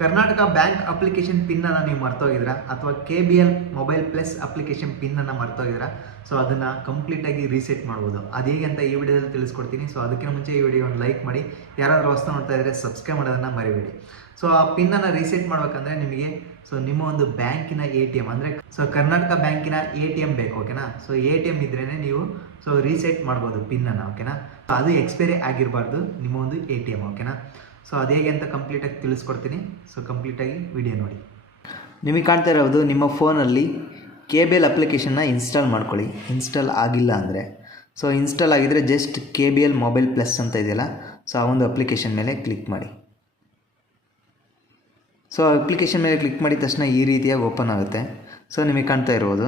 Karnataka bank application ಪಿನ್ನನ್ನು ನೀವು ಮರ್ತೋಗಿದ್ದೀರಾ ಅಥವಾ KBL ಮೊಬೈಲ್ ಪ್ಲಸ್ ಅಪ್ಲಿಕೇಶನ್ ಪಿನ್ನನ್ನು ಮರ್ತೋಗಿದ್ದೀರಾ. ಸೊ ಅದನ್ನು ಕಂಪ್ಲೀಟಾಗಿ ರೀಸೆಟ್ ಮಾಡ್ಬೋದು. ಅದು ಹೇಗೆ ಅಂತ ಈ ವಿಡಿಯೋದಲ್ಲಿ ತಿಳಿಸ್ಕೊಡ್ತೀನಿ. ಸೊ ಅದಕ್ಕಿಂತ ಮುಂಚೆ ಈ ವಿಡಿಯೋ ಒಂದು ಲೈಕ್ ಮಾಡಿ, ಯಾರಾದರೂ ಹೊಸ ನೋಡ್ತಾ ಇದ್ದರೆ ಸಬ್ಸ್ಕ್ರೈಬ್ ಮಾಡೋದನ್ನು ಮರಿಬೇಡಿ. ಸೊ ಆ ಪಿನ್ನನ್ನು ರೀಸೆಟ್ ಮಾಡ್ಬೇಕಂದ್ರೆ ನಿಮಗೆ ನಿಮ್ಮ ಒಂದು ಬ್ಯಾಂಕಿನ ATM ಅಂದರೆ ಕರ್ನಾಟಕ ಬ್ಯಾಂಕಿನ ATM ಬೇಕು, ಓಕೆನಾ. ಸೊ ATM ಇದ್ರೇ ನೀವು ರೀಸೆಟ್ ಮಾಡ್ಬೋದು ಪಿನ್ನನ್ನು, ಓಕೆನಾ. ಸೊ ಅದು ಎಕ್ಸ್ಪೈರಿ ಆಗಿರಬಾರ್ದು ನಿಮ್ಮ ಒಂದು ATM, ಓಕೆನಾ. ಸೊ ಅದು ಹೇಗೆ ಅಂತ ಕಂಪ್ಲೀಟಾಗಿ ತಿಳಿಸ್ಕೊಡ್ತೀನಿ. ಸೊ ಕಂಪ್ಲೀಟಾಗಿ ವಿಡಿಯೋ ನೋಡಿ. ನಿಮಗೆ ಕಾಣ್ತಾ ಇರೋದು ನಿಮ್ಮ ಫೋನಲ್ಲಿ KBL ಅಪ್ಲಿಕೇಶನ್ನ ಇನ್ಸ್ಟಾಲ್ ಮಾಡ್ಕೊಳ್ಳಿ. ಇನ್ಸ್ಟಾಲ್ ಆಗಿಲ್ಲ ಅಂದರೆ ಇನ್ಸ್ಟಾಲ್ ಆಗಿದ್ದರೆ ಜಸ್ಟ್ KBL ಮೊಬೈಲ್ ಪ್ಲಸ್ ಅಂತ ಇದೆಯಲ್ಲ, ಆ ಒಂದು ಅಪ್ಲಿಕೇಶನ್ ಮೇಲೆ ಕ್ಲಿಕ್ ಮಾಡಿ. ಅಪ್ಲಿಕೇಶನ್ ಮೇಲೆ ಕ್ಲಿಕ್ ಮಾಡಿದ ತಕ್ಷಣ ಈ ರೀತಿಯಾಗಿ ಓಪನ್ ಆಗುತ್ತೆ. ನಿಮಗೆ ಕಾಣ್ತಾ ಇರ್ಬೋದು.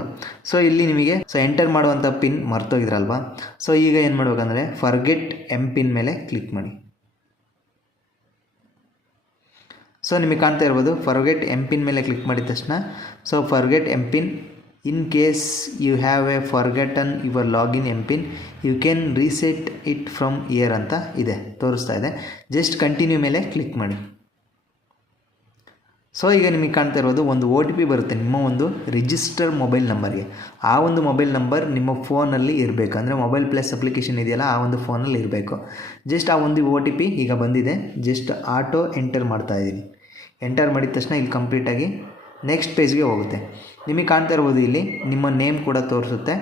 ಇಲ್ಲಿ ನಿಮಗೆ ಎಂಟರ್ ಮಾಡುವಂಥ ಪಿನ್ ಮರ್ತೋಗಿದ್ರಲ್ವಾ. ಈಗ ಏನು ಮಾಡ್ಬೇಕಂದ್ರೆ ಫರ್ಗೆಟ್ MPIN ಮೇಲೆ ಕ್ಲಿಕ್ ಮಾಡಿ. ನಿಮಗೆ ಕಾಣ್ತಾ ಇರ್ಬೋದು ಫರ್ಗೆಟ್ MPIN ಮೇಲೆ ಕ್ಲಿಕ್ ಮಾಡಿದ ತಕ್ಷಣ forget MPIN in case you have a forgotten your login MPIN you can reset it from here ಅಂತ ಇದೆ, ತೋರಿಸ್ತಾ ಇದೆ. ಜಸ್ಟ್ ಕಂಟಿನ್ಯೂ ಮೇಲೆ ಕ್ಲಿಕ್ ಮಾಡಿ. ಈಗ ನಿಮಗೆ ಕಾಣ್ತಾ ಇರೋದು ಒಂದು OTP ಬರುತ್ತೆ ನಿಮ್ಮ ಒಂದು ರಿಜಿಸ್ಟರ್ ಮೊಬೈಲ್ ನಂಬರ್ಗೆ. ಆ ಒಂದು ಮೊಬೈಲ್ ನಂಬರ್ ನಿಮ್ಮ ಫೋನಲ್ಲಿ ಇರಬೇಕು, ಅಂದರೆ ಮೊಬೈಲ್ ಪ್ಲಸ್ ಅಪ್ಲಿಕೇಶನ್ ಇದೆಯಲ್ಲ ಆ ಒಂದು ಫೋನಲ್ಲಿ ಇರಬೇಕು. ಜಸ್ಟ್ ಆ ಒಂದು OTP ಈಗ ಬಂದಿದೆ, ಜಸ್ಟ್ ಆಟೋ ಎಂಟರ್ ಮಾಡ್ತಾ ಇದ್ದೀನಿ. ಎಂಟರ್ ಮಾಡಿದ ತಕ್ಷಣ ಇಲ್ಲಿ ಕಂಪ್ಲೀಟಾಗಿ ನೆಕ್ಸ್ಟ್ ಪೇಜ್ಗೆ ಹೋಗುತ್ತೆ. ನಿಮಗೆ ಕಾಣ್ತಾ ಇರ್ಬೋದು ಇಲ್ಲಿ ನಿಮ್ಮ ನೇಮ್ ಕೂಡ ತೋರಿಸುತ್ತೆ.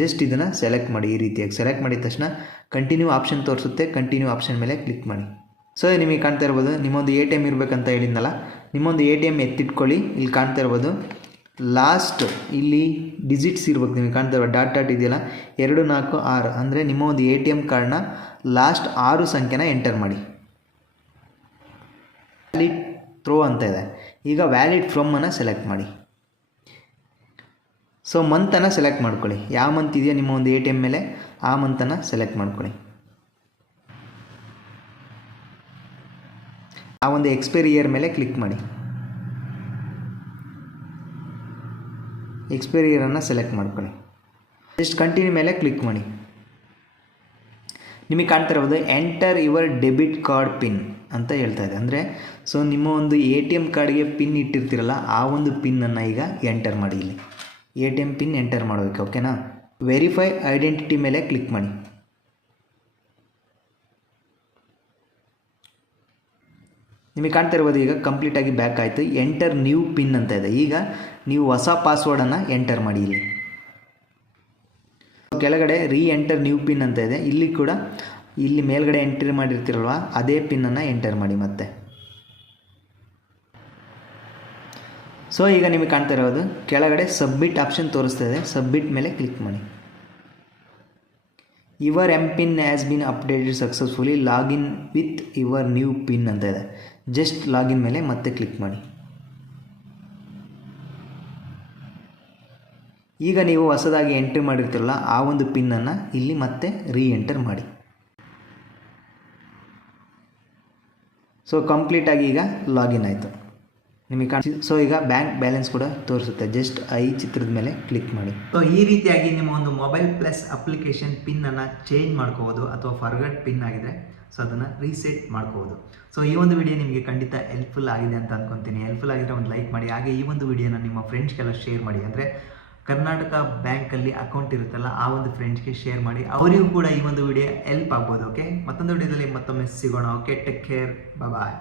ಜಸ್ಟ್ ಇದನ್ನು ಸೆಲೆಕ್ಟ್ ಮಾಡಿ. ಈ ರೀತಿಯಾಗಿ ಸೆಲೆಕ್ಟ್ ಮಾಡಿದ ತಕ್ಷಣ ಕಂಟಿನ್ಯೂ ಆಪ್ಷನ್ ತೋರಿಸುತ್ತೆ. ಕಂಟಿನ್ಯೂ ಆಪ್ಷನ್ ಮೇಲೆ ಕ್ಲಿಕ್ ಮಾಡಿ. ನಿಮಗೆ ಕಾಣ್ತಾ ಇರ್ಬೋದು ನಿಮ್ಮೊಂದು ATM ಇರಬೇಕಂತ ಹೇಳಿದ್ನಲ್ಲ, ನಿಮ್ಮೊಂದು ATM ಎತ್ತಿಟ್ಕೊಳ್ಳಿ. ಇಲ್ಲಿ ಕಾಣ್ತಾ ಇರ್ಬೋದು ಲಾಸ್ಟ್ ಇಲ್ಲಿ ಡಿಜಿಟ್ಸ್ ಇರ್ಬೇಕು. ನಿಮಗೆ ಕಾಣ್ತಾ ಇರ್ಬೋದು ಡಾಟ್ ಇದೆಯಲ್ಲ 2 4 6 ಅಂದರೆ ನಿಮ್ಮ ಒಂದು ATM ಕಾರ್ಡ್ನ ಲಾಸ್ಟ್ 6 ಸಂಖ್ಯೆನ ಎಂಟರ್ ಮಾಡಿ. ವ್ಯಾಲಿಡ್ ಥ್ರೋ ಅಂತ ಇದೆ. ಈಗ ವ್ಯಾಲಿಡ್ ಫ್ರಮ್ ಅನ್ನು ಸೆಲೆಕ್ಟ್ ಮಾಡಿ. ಮಂತನ್ನು ಸೆಲೆಕ್ಟ್ ಮಾಡ್ಕೊಳ್ಳಿ. ಯಾವ ಮಂತ್ ಇದೆಯೋ ನಿಮ್ಮ ಒಂದು ATM ಮೇಲೆ ಆ ಮಂತನ್ನು ಸೆಲೆಕ್ಟ್ ಮಾಡ್ಕೊಳ್ಳಿ. ಆ ಒಂದು ಎಕ್ಸ್ಪೈರಿ ಇಯರ್ ಮೇಲೆ ಕ್ಲಿಕ್ ಮಾಡಿ. ಎಕ್ಸ್ಪೈರಿ ಇಯರನ್ನು ಸೆಲೆಕ್ಟ್ ಮಾಡ್ಕೊಳ್ಳಿ. ಜಸ್ಟ್ ಕಂಟಿನ್ಯೂ ಮೇಲೆ ಕ್ಲಿಕ್ ಮಾಡಿ. ನಿಮಗೆ ಕಾಣ್ತಾ ಇರ್ಬೋದು enter your debit card pin ಅಂತ ಹೇಳ್ತಾ ಇದೆ. ಅಂದರೆ ನಿಮ್ಮ ಒಂದು ATM ಕಾರ್ಡ್ಗೆ ಪಿನ್ ಇಟ್ಟಿರ್ತೀರಲ್ಲ ಆ ಒಂದು ಪಿನ್ನನ್ನು ಈಗ ಎಂಟರ್ ಮಾಡಿ. ಇಲ್ಲಿ ATM ಪಿನ್ ಎಂಟರ್ ಮಾಡಬೇಕು, ಓಕೆನಾ. ವೆರಿಫೈ ಐಡೆಂಟಿಟಿ ಮೇಲೆ ಕ್ಲಿಕ್ ಮಾಡಿ. ನಿಮಗೆ ಕಾಣ್ತಾ ಇರ್ಬೋದು ಈಗ ಕಂಪ್ಲೀಟಾಗಿ ಬ್ಯಾಕ್ ಆಯಿತು. ಎಂಟರ್ ನ್ಯೂ ಪಿನ್ ಅಂತ ಇದೆ. ಈಗ ನೀವು ಹೊಸ ಪಾಸ್ವರ್ಡನ್ನು ಎಂಟರ್ ಮಾಡಿ. ಇಲ್ಲಿ ಕೆಳಗಡೆ ಎಂಟರ್ ನ್ಯೂ ಪಿನ್ ಅಂತ ಇದೆ. ಇಲ್ಲಿ ಕೂಡ ಇಲ್ಲಿ ಮೇಲ್ಗಡೆ ಎಂಟ್ರಿ ಮಾಡಿರ್ತೀರಲ್ವ ಅದೇ ಪಿನ್ನನ್ನು ಎಂಟರ್ ಮಾಡಿ ಮತ್ತೆ. ಈಗ ನಿಮಗೆ ಕಾಣ್ತಾ ಇರೋದು ಕೆಳಗಡೆ ಸಬ್ಮಿಟ್ ಆಪ್ಷನ್ ತೋರಿಸ್ತಾ ಇದೆ. ಸಬ್ಮಿಟ್ ಮೇಲೆ ಕ್ಲಿಕ್ ಮಾಡಿ. Your MPIN has been updated successfully, login with your new pin ಅಂತ ಇದೆ. ಜಸ್ಟ್ ಲಾಗಿನ್ ಮೇಲೆ ಮತ್ತೆ ಕ್ಲಿಕ್ ಮಾಡಿ. ಈಗ ನೀವು ಹೊಸದಾಗಿ ಎಂಟ್ರಿ ಮಾಡಿರ್ತೀರಲ್ಲ ಆ ಒಂದು ಪಿನ್ನನ್ನು ಇಲ್ಲಿ ಮತ್ತೆ ಎಂಟರ್ ಮಾಡಿ. ಕಂಪ್ಲೀಟಾಗಿ ಈಗ ಲಾಗಿನ್ ಆಯಿತು. ನಿಮಗೆ ಈಗ ಬ್ಯಾಂಕ್ ಬ್ಯಾಲೆನ್ಸ್ ಕೂಡ ತೋರಿಸುತ್ತೆ. ಜಸ್ಟ್ ಐ ಚಿತ್ರದ ಮೇಲೆ ಕ್ಲಿಕ್ ಮಾಡಿ. ಈ ರೀತಿಯಾಗಿ ನಿಮ್ಮ ಒಂದು ಮೊಬೈಲ್ ಪ್ಲಸ್ ಅಪ್ಲಿಕೇಶನ್ ಪಿನ್ನನ್ನು ಚೇಂಜ್ ಮಾಡ್ಕೋಬೋದು ಅಥವಾ ಫರ್ಗಟ್ ಪಿನ್ ಆಗಿದ್ರೆ ಅದನ್ನು ರೀಸೆಟ್ ಮಾಡ್ಕೋಬೋದು. ಈ ಒಂದು ವಿಡಿಯೋ ನಿಮಗೆ ಖಂಡಿತ ಹೆಲ್ಪ್ಫುಲ್ ಆಗಿದೆ ಅಂತ ಅಂದ್ಕೊತೀನಿ. ಹೆಲ್ಪ್ಫುಲ್ ಆಗಿದ್ರೆ ಒಂದು ಲೈಕ್ ಮಾಡಿ. ಹಾಗೆ ಈ ಒಂದು ವಿಡಿಯೋನ ನಿಮ್ಮ ಫ್ರೆಂಡ್ಸ್ಗೆಲ್ಲ ಶೇರ್ ಮಾಡಿ. ಅಂದರೆ ಕರ್ನಾಟಕ ಬ್ಯಾಂಕಲ್ಲಿ ಅಕೌಂಟ್ ಇರುತ್ತಲ್ಲ ಆ ಒಂದು ಫ್ರೆಂಡ್ಸ್ಗೆ ಶೇರ್ ಮಾಡಿ, ಅವರಿಗೂ ಕೂಡ ಈ ಒಂದು ವಿಡಿಯೋ ಹೆಲ್ಪ್ ಆಗ್ಬೋದು. ಓಕೆ, ಮತ್ತೊಂದು ವಿಡಿಯೋದಲ್ಲಿ ಮತ್ತೊಮ್ಮೆ ಸಿಗೋಣ. ಓಕೆ, ಟೇಕ್ ಕೇರ್, ಬಾಯ್.